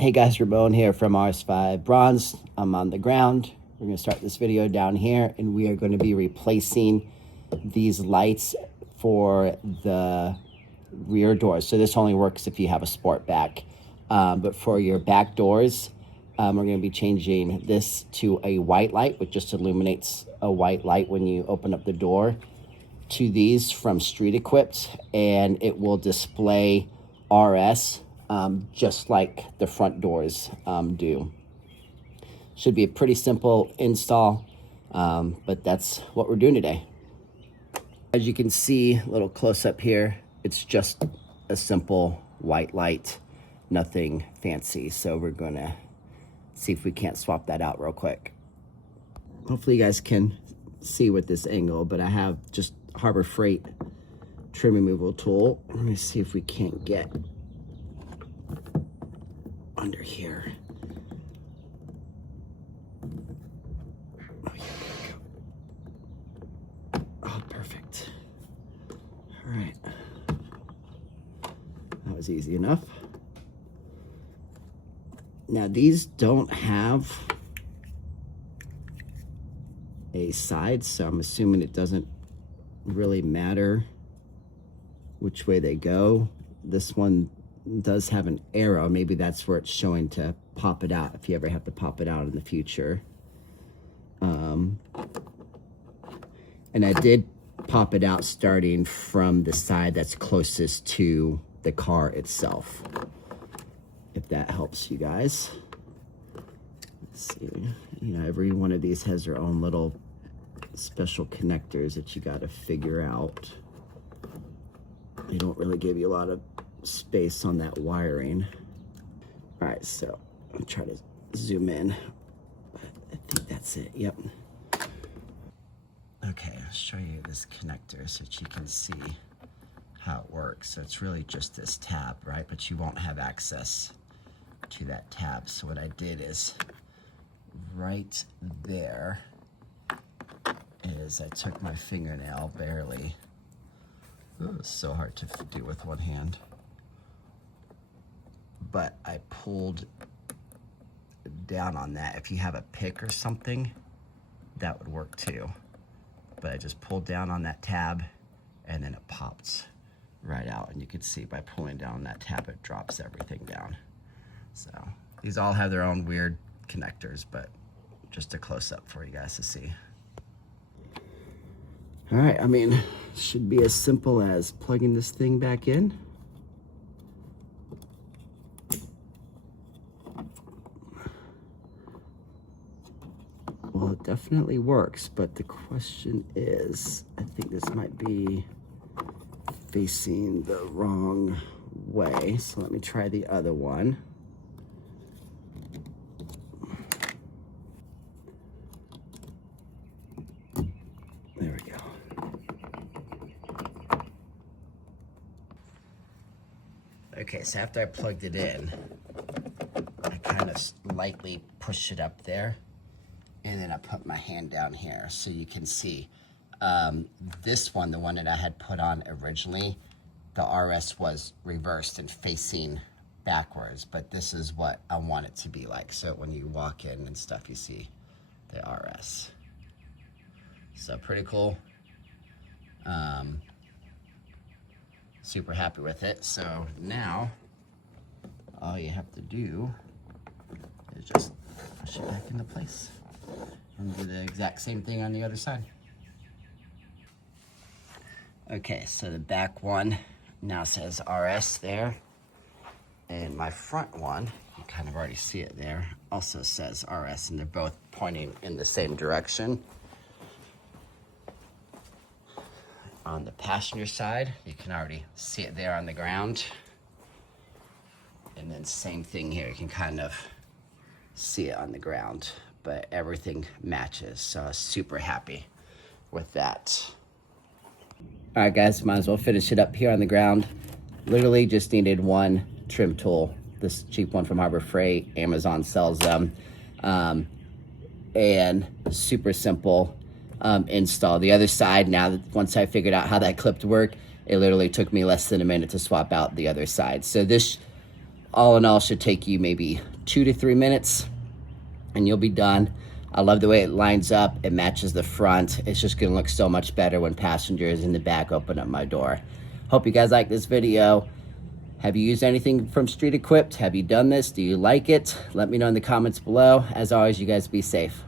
Hey guys, Ramon here from RS5 Bronze. I'm on the ground. We're going to start this video down here, and we are going to be replacing these lights for the rear doors. So this only works if you have a sport back. But for your back doors, we're going to be changing this to a white light, which just illuminates a white light when you open up the door, to these from Street Equipped, and it will display RS just like the front doors do. Should be a pretty simple install, but that's what we're doing today. As you can see, a little close up here, it's just a simple white light, nothing fancy. So we're gonna see if we can't swap that out real quick. Hopefully you guys can see with this angle, but I have just Harbor Freight trim removal tool. Let me see if we can't get under here. Oh yeah, there we go. Oh, perfect. All right. That was easy enough. Now these don't have a side, so I'm assuming it doesn't really matter which way they go. This one does have an arrow. Maybe that's where it's showing to pop it out if you ever have to pop it out in the future. And I did pop it out starting from the side that's closest to the car itself, if that helps you guys. Let's see, you know, every one of these has their own little special connectors that you got to figure out. They don't really give you a lot of space on that wiring. All right, so I'll try to zoom in. I think that's it. Yep. Okay, I'll show you this connector so that you can see how it works. So it's really just this tab, right? But you won't have access to that tab. So what I did is right there is I took my fingernail barely. Oh, it's so hard to do with one hand. But I pulled down on that. If you have a pick or something, that would work too. But I just pulled down on that tab and then it pops right out. And you can see by pulling down on that tab, it drops everything down. So these all have their own weird connectors, but just a close up for you guys to see. All right, I mean, should be as simple as plugging this thing back in. Well, it definitely works, but the question is, I think this might be facing the wrong way. So let me try the other one. There we go. Okay, so after I plugged it in, I kind of lightly pushed it up there. And then I put my hand down here so you can see. This one, the one that I had put on originally, the RS was reversed and facing backwards, but this is what I want it to be like. So when you walk in and stuff, you see the RS. So pretty cool. Super happy with it. So now all you have to do is just push it back into place. And do the exact same thing on the other side. Okay, so the back one now says RS there. And my front one, you kind of already see it there, also says RS, and they're both pointing in the same direction. On the passenger side, you can already see it there on the ground. And then same thing here, you can kind of see it on the ground. But everything matches, so super happy with that. All right, guys, might as well finish it up here on the ground. Literally just needed one trim tool. This cheap one from Harbor Freight. Amazon sells them. And super simple install. The other side, now once I figured out how that clip worked, it literally took me less than a minute to swap out the other side. So this All in all, should take you maybe 2 to 3 minutes and you'll be done. I love the way it lines up. It matches the front. It's just gonna look so much better when passengers in the back open up my door. Hope you guys like this video. Have you used anything from Street Equipped? Have you done this? Do you like it? Let me know in the comments below. As always, you guys be safe.